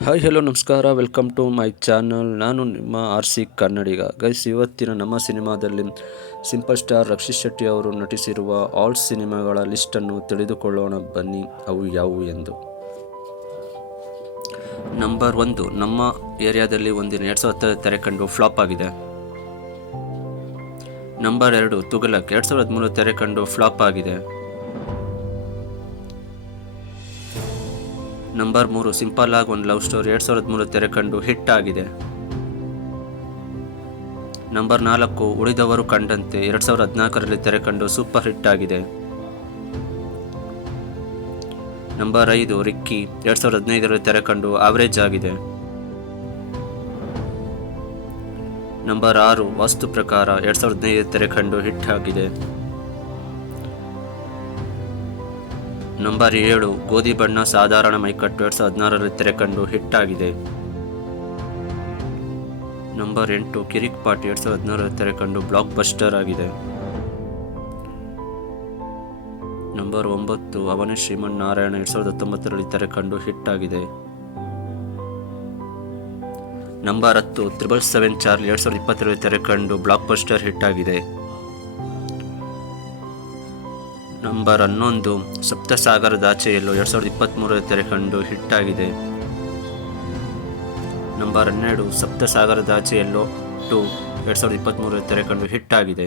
Hi hello ನಮಸ್ಕಾರ, welcome to my channel. ನಾನು ನಿಮ್ಮ RC ಕನ್ನಡಿಗ. ಗೈಸ್, ಇವತ್ತಿನ ನಮ್ಮ ಸಿನಿಮಾದಲ್ಲಿ ಸಿಂಪಲ್ ಸ್ಟಾರ್ ರಕ್ಷಿತ್ ಶೆಟ್ಟಿ ಅವರು ನಟಿಸಿರುವ ಆಲ್ ಸಿನಿಮಾಗಳ ಲಿಸ್ಟನ್ನು ತಿಳಿದುಕೊಳ್ಳೋಣ ಬನ್ನಿ, ಅವು ಯಾವುವು ಎಂದು. ನಂಬರ್ 1, ನಮ್ಮ ಏರಿಯಾದಲ್ಲಿ ಒಂದಿನ 2010 ತೆರೆ ಕಂಡು ಫ್ಲಾಪ್ ಆಗಿದೆ. ನಂಬರ್ 2, ತುಘಲಕ್ 2013 ತೆರೆ ಕಂಡು ಫ್ಲಾಪ್ ಆಗಿದೆ. ನಂಬರ್ 3, ಸಿಂಪಲ್ ಆಗಿ ಒಂದು ಲವ್ ಸ್ಟೋರಿ 2013 ತೆರೆ ಕಂಡು ಹಿಟ್ ಆಗಿದೆ. ನಂಬರ್ 4, ಉಳಿದವರು ಕಂಡಂತೆ 2014ರಲ್ಲಿ ತೆರೆ ಕಂಡು ಸೂಪರ್ ಹಿಟ್ ಆಗಿದೆ. ನಂಬರ್ 5, ರಿಕ್ಕಿ 2015ರಲ್ಲಿ ತೆರೆ ಕಂಡು ಆವರೇಜ್ ಆಗಿದೆ. ನಂಬರ್ 6, ವಾಸ್ತು ಪ್ರಕಾರ 2015 ತೆರೆ ಕಂಡು ಹಿಟ್ ಆಗಿದೆ. ನಂಬರ್ 7, ಗೋಧಿ ಬಣ್ಣ ಸಾಧಾರಣ ಮೈಕಟ್ಟು 2016ರಲ್ಲಿ ತೆರೆ ಕಂಡು ಹಿಟ್ ಆಗಿದೆ. ನಂಬರ್ 8, ಕಿರಿಕ್ ಪಾಟಿ 2016ರಲ್ಲಿ ತೆರೆ ಕಂಡು ಬ್ಲಾಕ್ ಬಸ್ಟರ್ ಆಗಿದೆ. ನಂಬರ್ 9, ಅವನೇ ಶ್ರೀಮನ್ ನಾರಾಯಣ 2019ರಲ್ಲಿ ತೆರೆ ಕಂಡು ಹಿಟ್ ಆಗಿದೆ. ನಂಬರ್ 10, 777 ಚಾರ್ಲಿ 2020ರಲ್ಲಿ ತೆರೆ ಕಂಡು ಬ್ಲಾಕ್ ಬಸ್ಟರ್ ಹಿಟ್ ಆಗಿದೆ. ನಂಬರ್ 11, ಸಪ್ತಸಾಗರದಾಚೆಯಲ್ಲೂ 2023ರಲ್ಲಿ ತೆರೆ ಕಂಡು ಹಿಟ್ ಆಗಿದೆ. ನಂಬರ್ 12, ಸಪ್ತಸಾಗರದಾಚೆಯಲ್ಲೋ 2 2023ರಲ್ಲಿ ತೆರೆ ಕಂಡು ಹಿಟ್ ಆಗಿದೆ.